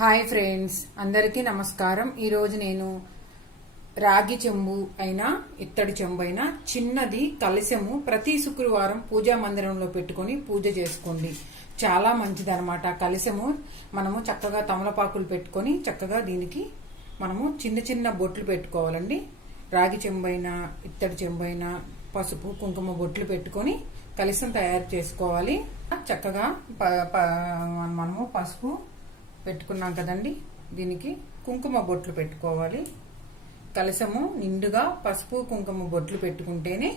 Hi friends అందరికీ నమస్కారం. ఈరోజు నేను రాగి చెంబు అయినా ఇత్తడి చెంబు అయినా చిన్నది కలశము ప్రతి శుక్రవారం పూజా మందిరంలో పెట్టుకొని పూజ చేసుకోండి. చాలా మంచిది అనమాట కలశము మనము చక్కగా తమలపాకులు పెట్టుకొని చక్కగా దీనికి మనము చిన్న చిన్న బొట్లు పెట్టుకోవాలండి. రాగి చెంబు అయినా ఇత్తడి చెంబు అయినా పసుపు కుంకుమ బొట్లు పెట్టుకొని కలశం తయారు చేసుకోవాలి. చక్కగా ప- ప- మనము పసుపు పెట్టుకున్నాం కదండి. దీనికి కుంకుమ బొట్లు పెట్టుకోవాలి. కలశము నిండుగా పసుపు కుంకుమ బొట్లు పెట్టుకుంటేనే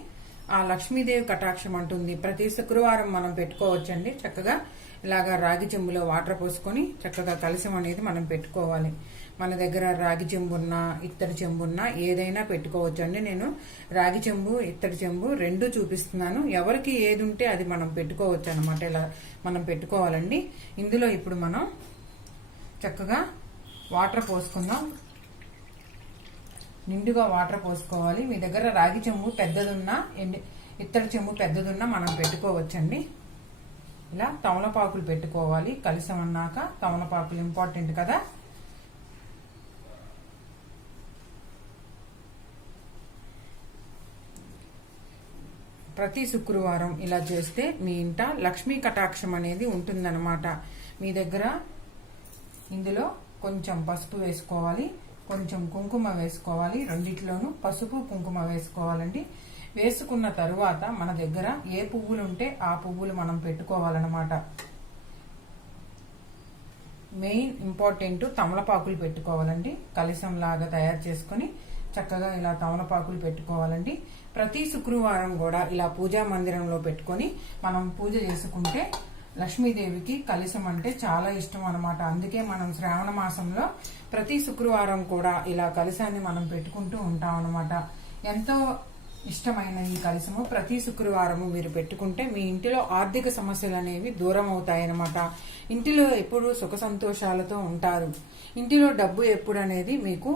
ఆ లక్ష్మీదేవి కటాక్షం అంటుంది. ప్రతి శుక్రవారం మనం పెట్టుకోవచ్చండి. చక్కగా ఇలాగా రాగి చెంబులో వాటర్ పోసుకొని చక్కగా కలశం అనేది మనం పెట్టుకోవాలి. మన దగ్గర రాగి చెంబున్నా ఇత్తడి చెంబున్నా ఏదైనా పెట్టుకోవచ్చండి. నేను రాగి చెంబు ఇత్తడి చెంబు రెండు చూపిస్తున్నాను. ఎవరికి ఏది ఉంటే అది మనం పెట్టుకోవచ్చు అనమాట ఇలా మనం పెట్టుకోవాలండి. ఇందులో ఇప్పుడు మనం చక్కగా వాటర్ పోసుకుందాం. నిండుగా వాటర్ పోసుకోవాలి. మీ దగ్గర రాగి చెంబు పెద్దదున్నా ఎండి ఇత్తడి చెంబు పెద్దదున్నా మనం పెట్టుకోవచ్చండి. ఇలా తమలపాకులు పెట్టుకోవాలి. కలిసం అన్నాక తమలపాకులు ఇంపార్టెంట్ కదా. ప్రతి శుక్రవారం ఇలా చేస్తే మీ ఇంట లక్ష్మీ కటాక్షం అనేది ఉంటుందన్నమాట. మీ దగ్గర ఇందులో కొంచెం పసుపు వేసుకోవాలి కొంచెం కుంకుమ వేసుకోవాలి రెండిట్లోనూ పసుపు కుంకుమ వేసుకోవాలండి. వేసుకున్న తరువాత మన దగ్గర ఏ పువ్వులు ఉంటే ఆ పువ్వులు మనం పెట్టుకోవాలన్నమాట. మెయిన్ ఇంపార్టెంట్ తమలపాకులు పెట్టుకోవాలండి. కలశం లాగా తయారు చేసుకొని చక్కగా ఇలా తమలపాకులు పెట్టుకోవాలండి. ప్రతి శుక్రవారం కూడా ఇలా పూజా మందిరంలో పెట్టుకొని మనం పూజ చేసుకుంటే లక్ష్మీదేవికి కలశం అంటే చాలా ఇష్టం అనమాట అందుకే మనం శ్రావణ మాసంలో ప్రతి శుక్రవారం కూడా ఇలా కలశాన్ని మనం పెట్టుకుంటూ ఉంటాం అనమాట ఎంతో ఇష్టమైన ఈ కలశము. ప్రతి శుక్రవారము మీరు పెట్టుకుంటే మీ ఇంటిలో ఆర్థిక సమస్యలు అనేవి దూరం అవుతాయన్నమాట ఇంటిలో ఎప్పుడు సుఖ సంతోషాలతో ఉంటారు. ఇంటిలో డబ్బు ఎప్పుడు అనేది మీకు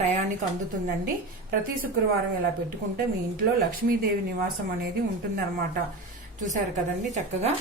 టయానికి అందుతుందండి. ప్రతి శుక్రవారం ఇలా పెట్టుకుంటే మీ ఇంట్లో లక్ష్మీదేవి నివాసం అనేది ఉంటుందన్నమాట. చూశారు కదండి చక్కగా?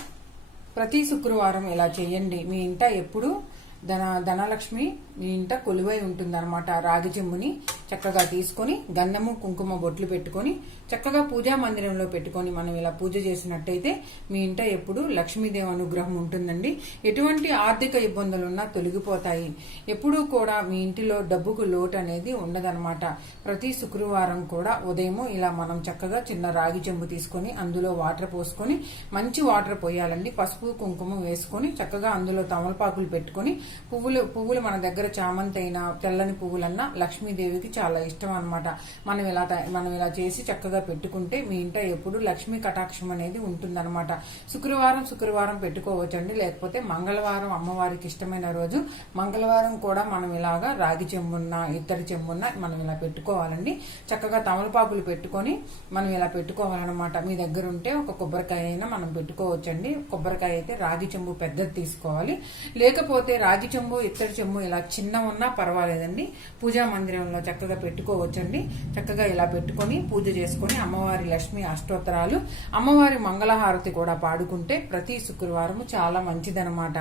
ప్రతి శుక్రవారం ఇలా చేయండి. మీ ఇంట ఎప్పుడు ధన ధనలక్ష్మి మీ ఇంట కొలువై ఉంటుందన్నమాట. రాగి చెంబుని. చక్కగా తీసుకొని గంధము కుంకుమ బొట్లు పెట్టుకొని చక్కగా పూజా మందిరంలో పెట్టుకొని మనం ఇలా పూజ చేసినట్టయితే మీ ఇంట ఎప్పుడు లక్ష్మీదేవి అనుగ్రహం ఉంటుందండి. ఎటువంటి ఆర్థిక ఇబ్బందులున్నా తొలగిపోతాయి. ఎప్పుడూ కూడా మీ ఇంటిలో డబ్బుకు లోటు అనేది ఉండదన్నమాట. ప్రతి శుక్రవారం కూడా ఉదయం ఇలా మనం చక్కగా చిన్న రాగి చెంబు తీసుకొని అందులో వాటర్ పోసుకొని మంచి వాటర్ పోయాలండి. పసుపు కుంకుమ వేసుకొని చక్కగా అందులో తమలపాకులు పెట్టుకొని పువ్వులు పువ్వులు మన దగ్గర చామంతి తెల్లని పువ్వులన్నా లక్ష్మీదేవికి చాలా ఇష్టం అనమాట మనం ఇలా మనం ఇలా చేసి చక్కగా పెట్టుకుంటే మీ ఇంట ఎప్పుడు లక్ష్మీ కటాక్షం అనేది ఉంటుందన్నమాట. శుక్రవారం శుక్రవారం పెట్టుకోవచ్చండి. లేకపోతే మంగళవారం అమ్మవారికి ఇష్టమైన రోజు. మంగళవారం కూడా మనం ఇలాగా రాగి చెంబున్న ఇత్తడి చెంబున్న మనం ఇలా పెట్టుకోవాలండి. చక్కగా తమలపాకులు పెట్టుకొని మనం ఇలా పెట్టుకోవాలన్నమాట. మీ దగ్గర ఉంటే ఒక కొబ్బరికాయ అయినా మనం పెట్టుకోవచ్చండి. కొబ్బరికాయ అయితే రాగి చెంబు పెద్దది తీసుకోవాలి. లేకపోతే రాగి చెంబు ఇత్తడి చెంబు ఇలా చిన్న ఉన్నా పర్వాలేదండి. పూజా మందిరంలో చక్కగా పెట్టుకోవచ్చండి. చక్కగా ఇలా పెట్టుకొని పూజ చేసుకొని అమ్మవారి లక్ష్మి అష్టోత్తరాలు అమ్మవారి మంగళహారతి కూడా పాడుకుంటే ప్రతి శుక్రవారము చాలా మంచిదనమాట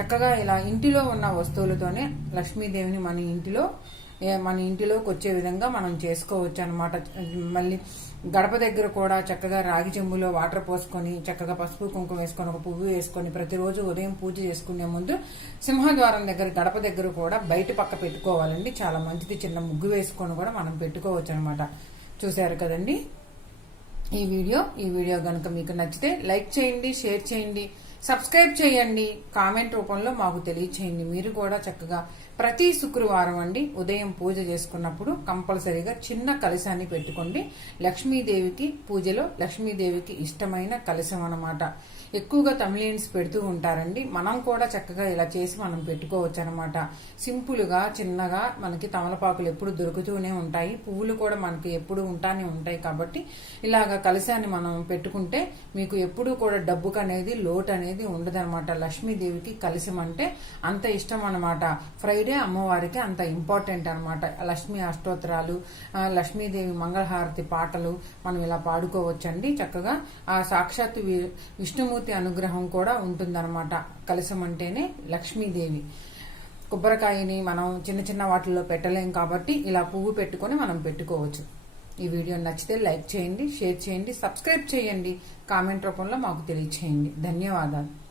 చక్కగా ఇలా ఇంటిలో ఉన్న వస్తువులతోనే లక్ష్మీదేవిని మన ఇంటిలో మన ఇంటిలోకి వచ్చే విధంగా మనం చేసుకోవచ్చు అనమాట మళ్ళీ గడప దగ్గర కూడా చక్కగా రాగి చెంబులో వాటర్ పోసుకొని చక్కగా పసుపు కుంకుమ వేసుకొని ఒక పువ్వు వేసుకొని ప్రతిరోజు ఉదయం పూజ చేసుకునే ముందు సింహద్వారం దగ్గర గడప దగ్గర కూడా బయట పక్క పెట్టుకోవాలండి. చాలా మంచిది. చిన్న ముగ్గు వేసుకొని కూడా మనం పెట్టుకోవచ్చు అనమాట చూశారు కదండి? ఈ వీడియో ఈ వీడియో కనుక మీకు నచ్చితే లైక్ చేయండి షేర్ చేయండి. సబ్స్క్రైబ్ చేయండి. కామెంట్ రూపంలో మాకు తెలియచేయండి. మీరు కూడా చక్కగా ప్రతి శుక్రవారం అండి ఉదయం పూజ చేసుకున్నప్పుడు కంపల్సరీగా చిన్న కలశాన్ని పెట్టుకోండి. లక్ష్మీదేవికి పూజలో లక్ష్మీదేవికి ఇష్టమైన కలశం అనమాట ఎక్కువగా తమిళియన్స్ పెడుతూ ఉంటారండి. మనం కూడా చక్కగా ఇలా చేసి మనం పెట్టుకోవచ్చు అనమాట సింపుల్గా చిన్నగా మనకి తమలపాకులు ఎప్పుడు దొరుకుతూనే ఉంటాయి. పువ్వులు కూడా మనకి ఎప్పుడు ఉంటానే ఉంటాయి కాబట్టి ఇలాగ కలశాన్ని మనం పెట్టుకుంటే మీకు ఎప్పుడూ కూడా డబ్బుకు అనేది లోటు అనేది అనేది ఉండదనమాట లక్ష్మీదేవికి కలశం అంటే అంత ఇష్టం అనమాట ఫ్రైడే అమ్మవారికి అంత ఇంపార్టెంట్ అనమాట లక్ష్మీ అష్టోత్తరాలు లక్ష్మీదేవి మంగళహారతి పాటలు మనం ఇలా పాడుకోవచ్చండి. చక్కగా ఆ సాక్షాత్ విష్ణుమూర్తి అనుగ్రహం కూడా ఉంటుందన్నమాట. కలశం అంటేనే లక్ష్మీదేవి. కొబ్బరికాయని మనం చిన్న చిన్న వాటిల్లో పెట్టలేం కాబట్టి ఇలా పువ్వు పెట్టుకొని మనం పెట్టుకోవచ్చు. ఈ వీడియో నచ్చితే లైక్ చేయండి షేర్ చేయండి సబ్స్క్రైబ్ చేయండి. కామెంట్ రూపంలో మాకు తెలియచేయండి. ధన్యవాదాలు.